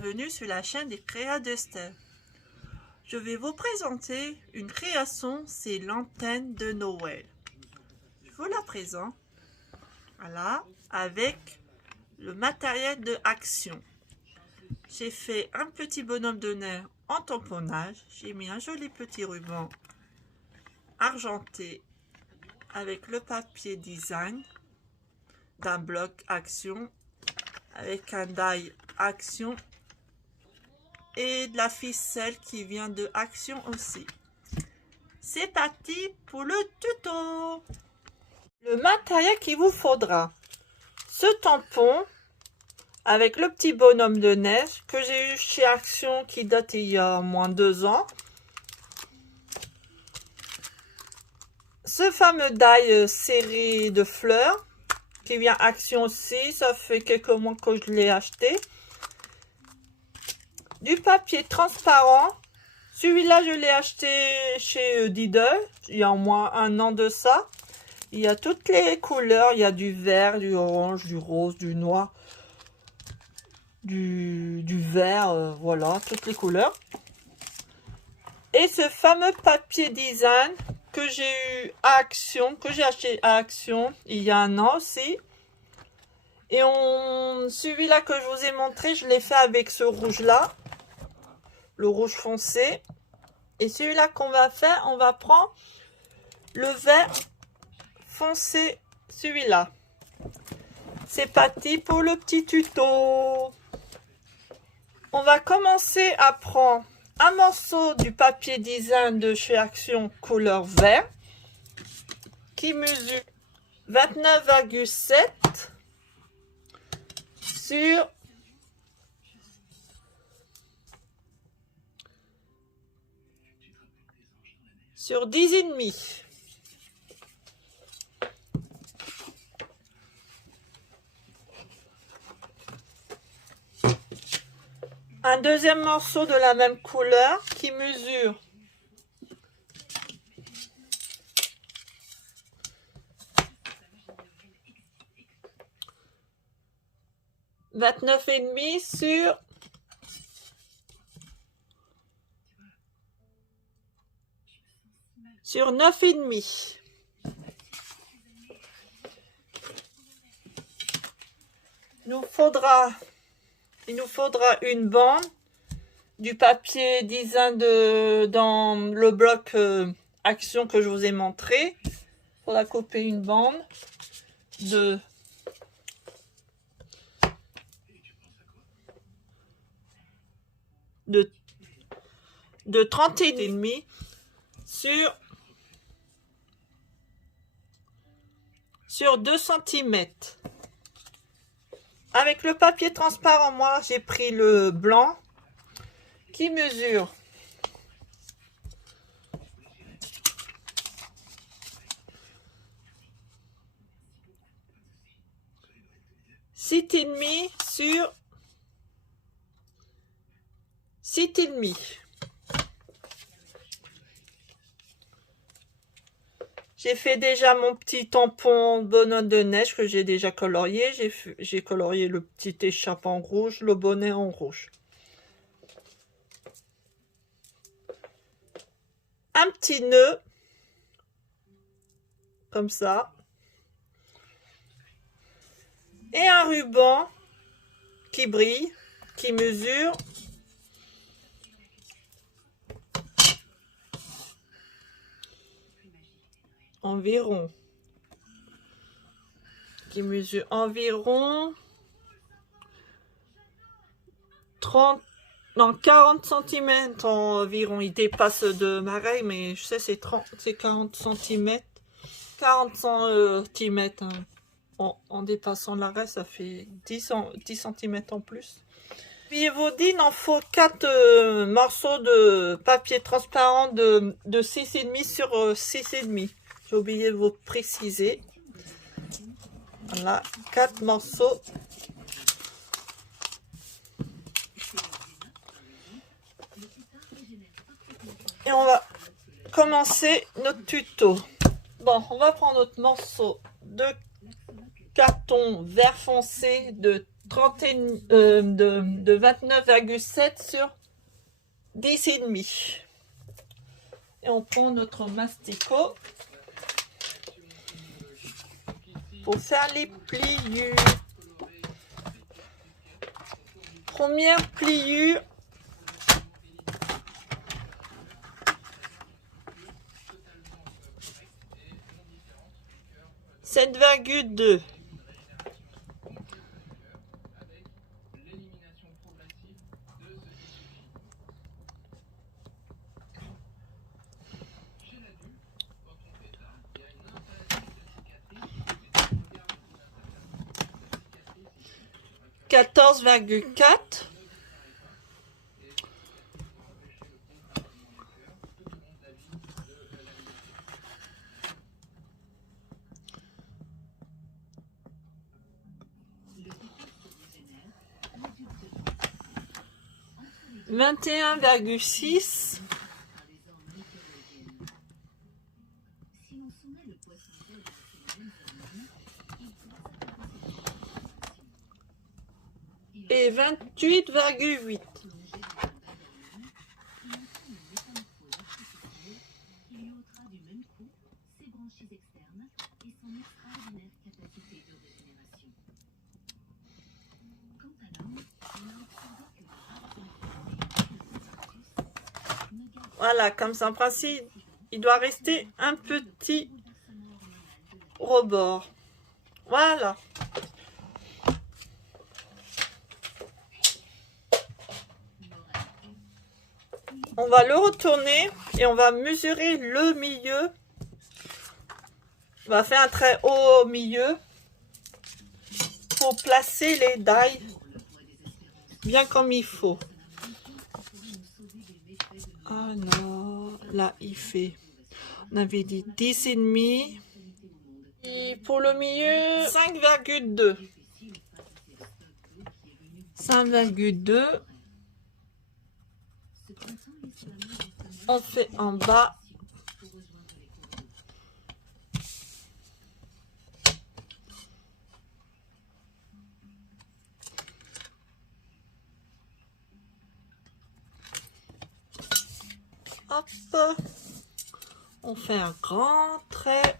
bienvenue sur la chaîne des Créas d'Esther. Je vais vous présenter une création, c'est l'antenne de Noël. Je vous la présente, voilà, avec le matériel de action. J'ai fait un petit bonhomme de neige en tamponnage, j'ai mis un joli petit ruban argenté avec le papier design d'un bloc action avec un die action et de la ficelle qui vient de action aussi. C'est parti pour le tuto. Le matériel qu'il vous faudra: ce tampon avec le petit bonhomme de neige que j'ai eu chez Action qui date il y a au moins 2 ans. Ce fameux die série de fleurs qui vient Action aussi, ça fait quelques mois que je l'ai acheté. Du papier transparent, celui-là je l'ai acheté chez Lidl il y a au moins 1 an de ça. Il y a toutes les couleurs, il y a du vert, du orange, du rose, du noir, du vert, voilà, toutes les couleurs. Et ce fameux papier design que j'ai eu à Action, que j'ai acheté à Action il y a 1 an aussi. Et celui-là que je vous ai montré, je l'ai fait avec ce rouge-là, le rouge foncé. Et celui-là qu'on va faire, on va prendre le vert foncé, celui-là. C'est parti pour le petit tuto. On va commencer à prendre un morceau du papier design de chez Action couleur vert qui mesure 29,7 sur 10,5. Un deuxième morceau de la même couleur qui mesure 29,5 sur 9,5. Il nous faudra une bande du papier design dans le bloc action que je vous ai montré. Il faudra couper une bande de 30,5 sur 2 cm. Avec le papier transparent, moi j'ai pris le blanc qui mesure 6,5 sur 7,5. J'ai fait déjà mon petit tampon bonhomme de neige que j'ai déjà colorié. J'ai colorié le petit écharpe en rouge, le bonnet en rouge. Un petit nœud, comme ça. Et un ruban qui brille, qui mesure environ 40 cm environ. Il dépasse de ma règle, mais je sais c'est 40 cm. 40 cm en dépassant la règle, ça fait 10 cm en plus. Puis il vous dit, il en faut 4 morceaux de papier transparent de 6,5 sur 6,5. J'ai oublié de vous préciser. Voilà, 4 morceaux. Et on va commencer notre tuto. Bon, on va prendre notre morceau de carton vert foncé de 30 de 29,7 sur 10,5. Et on prend notre masticot pour faire les pliures. Première pliure. « 7,2 » 14,4 21,6 et 28,8. Voilà, comme ça en principe, il doit rester un petit rebord. Voilà. On va le retourner et on va mesurer le milieu. On va faire un trait haut au milieu pour placer les dailles bien comme il faut. Ah non, là il fait, on avait dit 10,5. Et pour le milieu, 5,2. 5,2. On fait en bas. Hop. On fait un grand trait.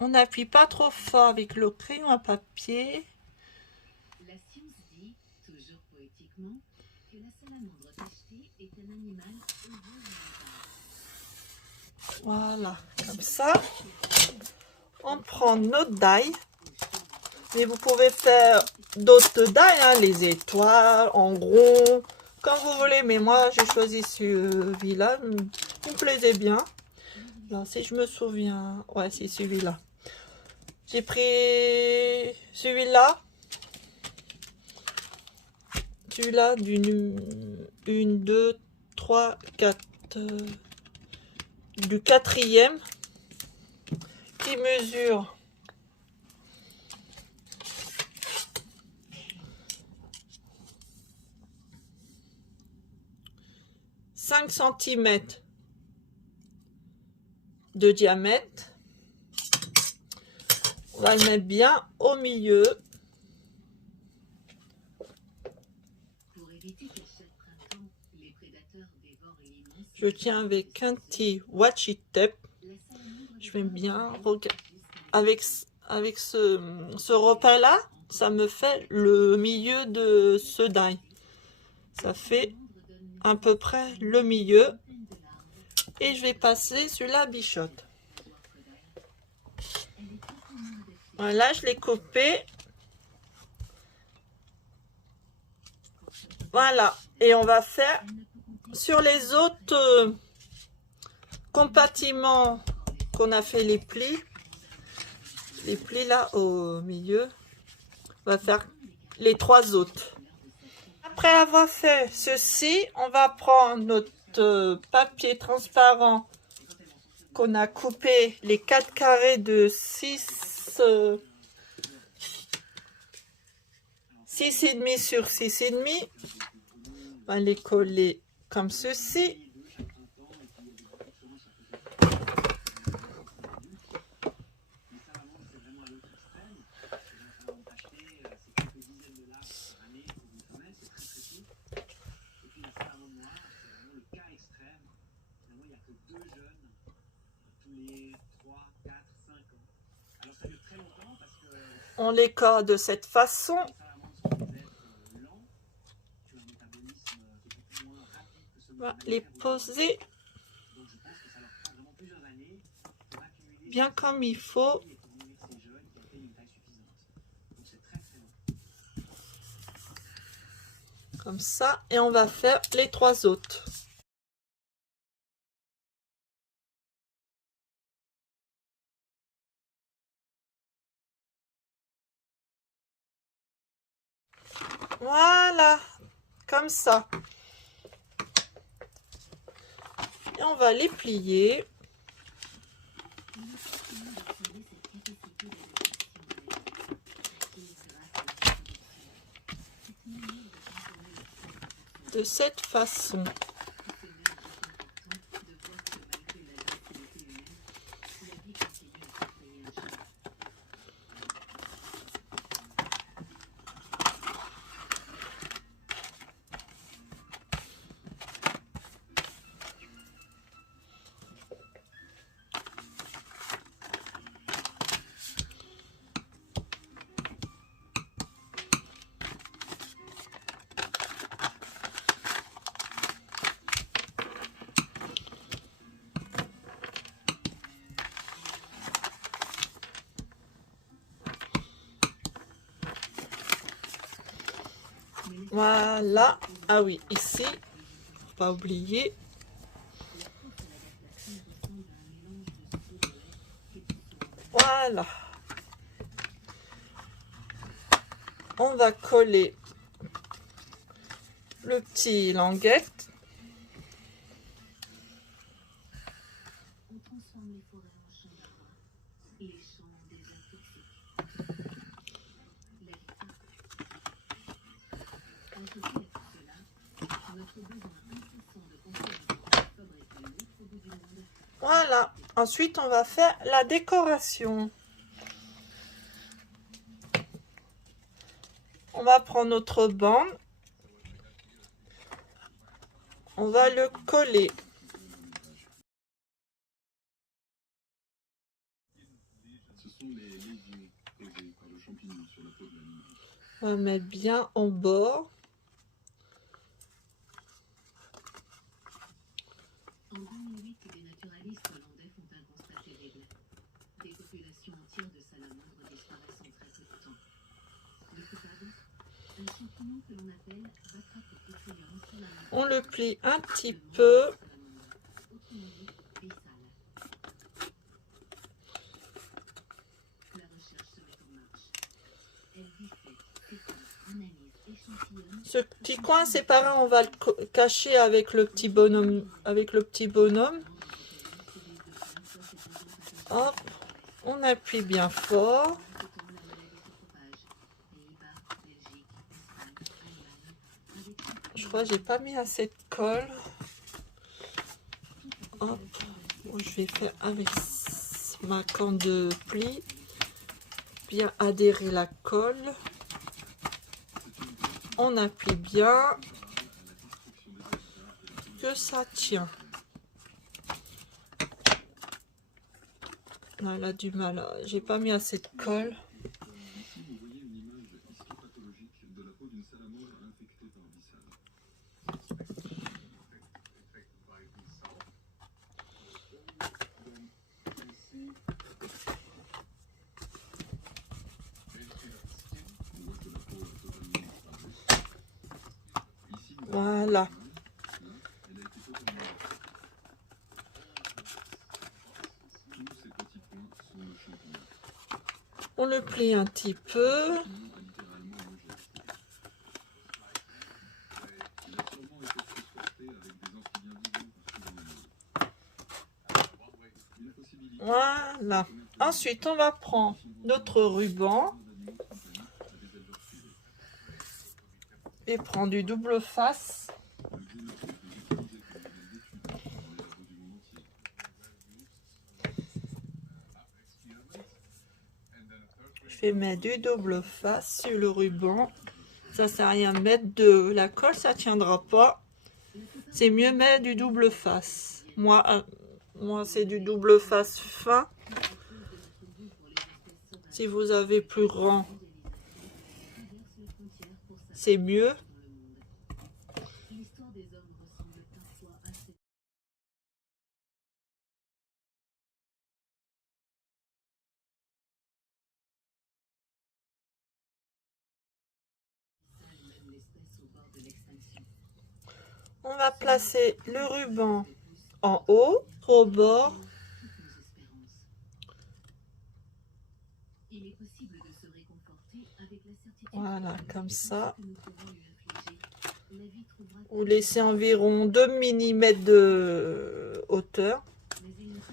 On n'appuie pas trop fort avec le crayon à papier. La science dit, toujours poétiquement, que la salamandre tachetée est un animal heureux. Voilà, comme ça. On prend notre die. Mais vous pouvez faire d'autres die, hein, les étoiles, en rond, comme vous voulez. Mais moi, j'ai choisi celui-là. Il me plaisait bien. Alors, si je me souviens, ouais, c'est celui-là. J'ai pris celui-là. Celui-là d'une 1, 2, 3, 4. Du 4e. Qui mesure 5 cm de diamètre. On va le mettre bien au milieu. Pour éviter qu'à chaque printemps, les prédateurs dévorent les monstres, Je tiens avec un petit washi tape. Je vais bien regarder. Avec ce repère là, ça me fait le milieu de ce die. Ça fait à peu près le milieu. Et je vais passer sur la bichotte. Voilà, je l'ai coupé. Voilà. Et on va faire sur les autres compartiments qu'on a fait les plis là au milieu. On va faire les 3 autres. Après avoir fait ceci, on va prendre notre papier transparent qu'on a coupé les 4 carrés de 6,5 sur 6,5. On va les coller comme ceci. On les colle de cette façon. On va les poser bien comme il faut. Comme ça. Et on va faire les 3 autres. Voilà, comme ça. Et on va les plier. De cette façon. Voilà. Ah oui, ici, faut pas oublier. Voilà. On va coller le petit languette. On transforme les forêts en champs d'arbres et les champs en déserts toxiques. L'habitat. Associé à tout cela, notre besoin incessant de conserver et fabriquer l'autre bout du monde. Voilà. Ensuite, on va faire la décoration. On va prendre notre bande. On va le coller. Ce sont les lésions causées par le champignon sur la peau de l'animal. On va mettre bien en bord. En 2008, des naturalistes hollandais font un constat terrible. Des populations entières de salamandres disparaissent en très peu de temps. Le coupable, un champignon que l'on appelle Batrachophytrium salamandre. On le plie un petit peu. Autrement dit, Bissale. La recherche se met en marche. Elle dissèque, sépare, analyse, échantillonne. Ce petit coin séparé, on va le cacher avec le petit bonhomme. Hop, on appuie bien fort. Je crois que j'ai pas mis assez de colle. Hop, je vais faire avec ma canne de pli. Bien adhérer la colle. On appuie bien. Que ça tient. Là, elle a du mal. J'ai pas mis assez de colle. Ici, vous voyez une image histopathologique de la peau d'une salamandre infectée par Bissale. On voit que la peau est totalement disparue. Ici, vous Voilà. là, elle a été totalement morte. Tous ces petits points sont le champignon. On le plie un petit peu. Le champignon a littéralement mangé la peau. Il a sûrement été transporté avec des amphibiens vivants poursuivant l'animal. Une possibilité. Voilà. Ensuite, on va prendre notre ruban et prendre du double face. Je vais mettre du double face sur le ruban. Ça sert à rien de mettre de la colle, ça tiendra pas. C'est mieux mettre du double face. Moi c'est du double face fin. Si vous avez plus grand, c'est mieux. L'histoire des hommes ressemble parfois à celle même l'espèce au bord de l'extinction. On va placer le ruban en haut, au bord. Toutes nos espérances. Il est possible de se réconforter avec la certitude Voilà, comme ça. que nous pourrons lui infliger. La vie trouvera Vous laissez environ 2 mm de hauteur. mais il ne cesse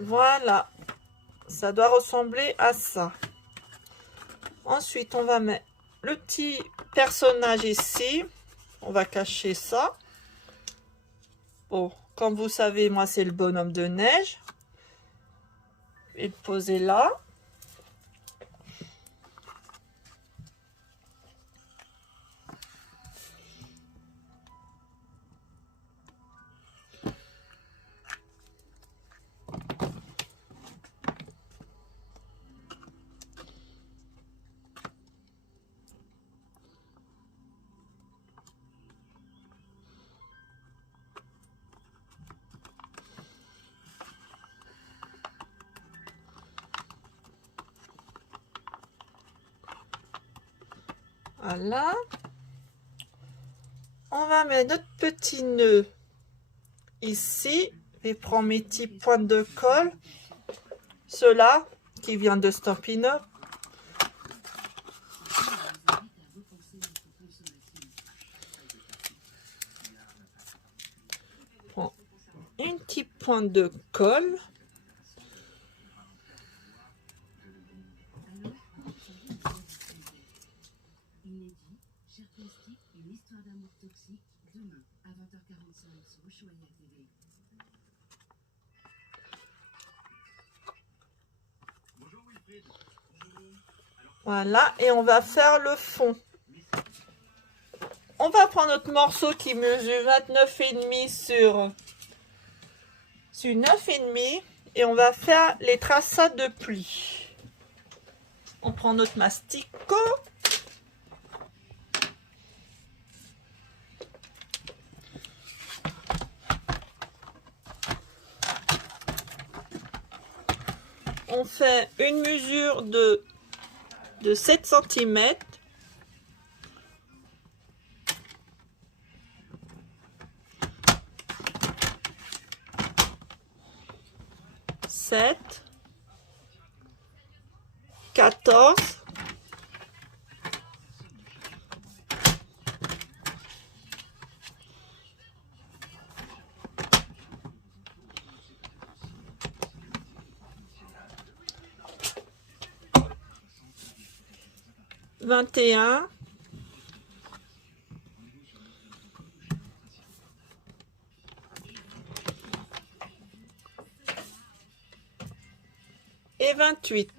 Voilà, ça doit ressembler à ça. Ensuite, on va mettre le petit personnage ici. On va cacher ça. Bon, comme vous savez, moi, c'est le bonhomme de neige. Et le poser là. Voilà. On va mettre notre petit nœud ici. Je vais prendre mes petits points de colle. Ceux-là qui viennent de Stampin' Up. Prends une petite pointe de colle. inédit, cher plastique, une histoire d'amour toxique, demain à 20h45 sur Ushuaïa TV. Voilà, et on va faire le fond. On va prendre notre morceau qui mesure 29,5 sur 9,5 et on va faire les traçades de plis. On prend notre masticot. On fait une mesure de 7 cm. Sept, 14, 21, 28.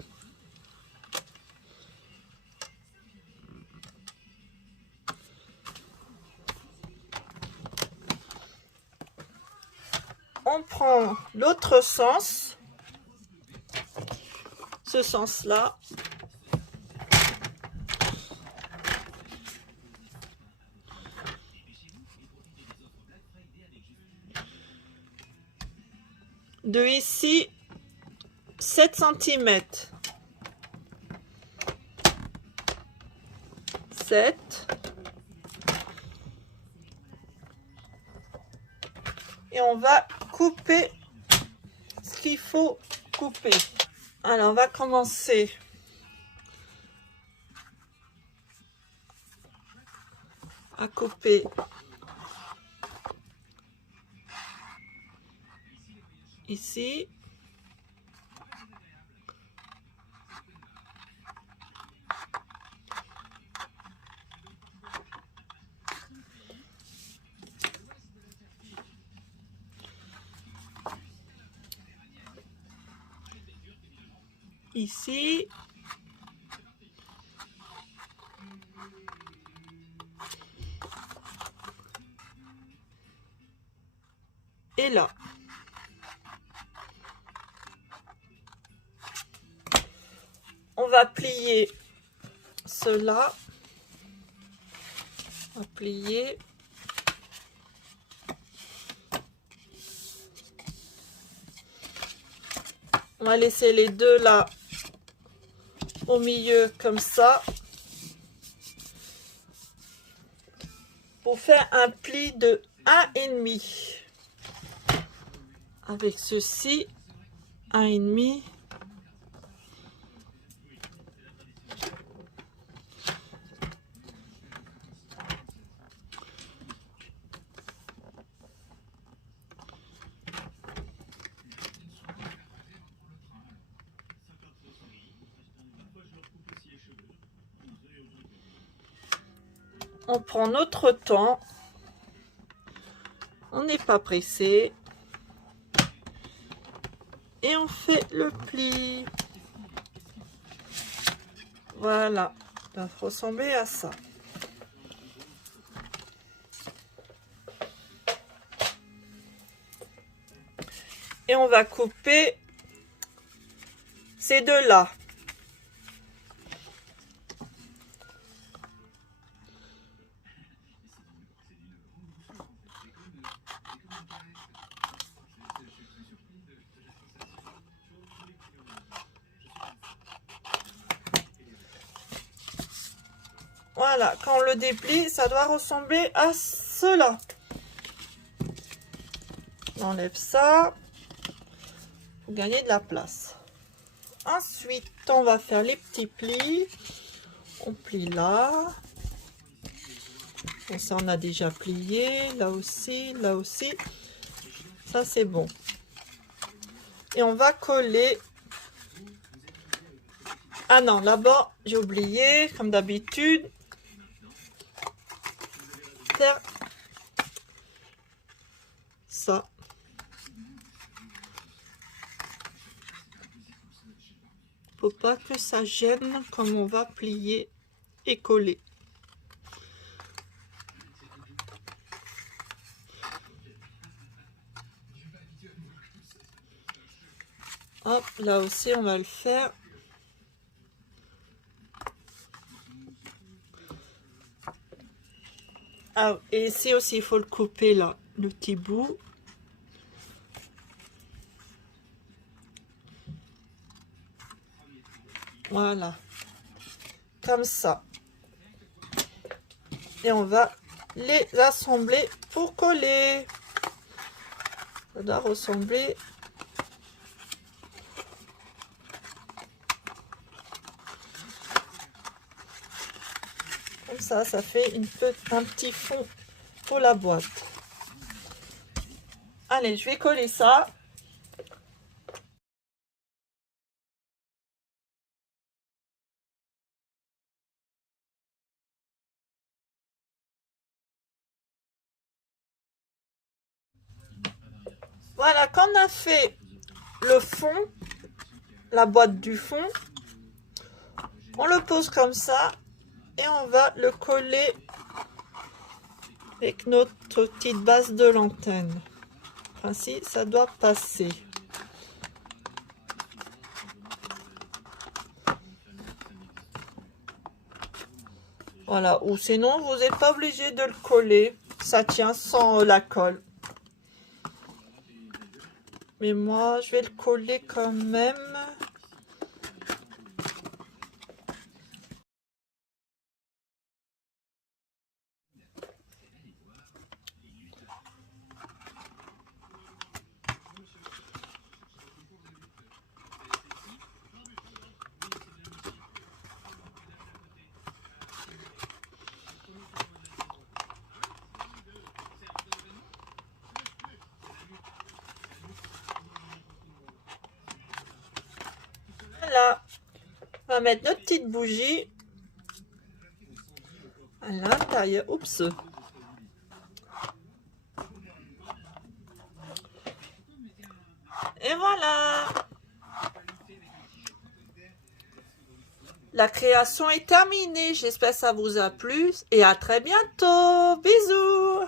On prend l'autre sens, ce sens-là. De ici, 7 cm. 7. Et on va couper ce qu'il faut couper. Alors, on va commencer à couper ici. Ici. et là. On va plier cela. On va plier. On va laisser les deux là au milieu comme ça. Pour faire un pli de 1,5. Avec ceci, 1,5. On prend notre temps, on n'est pas pressé et on fait le pli. Voilà, ça va ressembler à ça. Et on va couper ces deux-là. Voilà, quand on le déplie, ça doit ressembler à cela. On enlève ça pour gagner de la place. Ensuite, on va faire les petits plis. On plie là. Bon, ça, on a déjà plié. Là aussi, là aussi. Ça, c'est bon. Et on va coller. Ah non, là-bas, j'ai oublié, comme d'habitude. Faire ça. Faut pas que ça gêne comme on va plier et coller. Hop, là aussi on va le faire. Ah, et ici aussi il faut le couper là, le petit bout. Voilà, comme ça. Et on va les assembler pour coller. Ça doit ressembler. Comme ça fait un petit fond pour la boîte. Allez, je vais coller ça. Voilà, quand on a fait le fond, la boîte du fond, on le pose comme ça et on va le coller avec notre petite base de l'antenne. Ainsi, ça doit passer. Voilà, ou sinon vous n'êtes pas obligé de le coller, ça tient sans la colle. Mais moi, je vais le coller quand même. Voilà, on va mettre notre petite bougie à l'intérieur. Oups. Et voilà. La création est terminée. J'espère que ça vous a plu et à très bientôt. Bisous.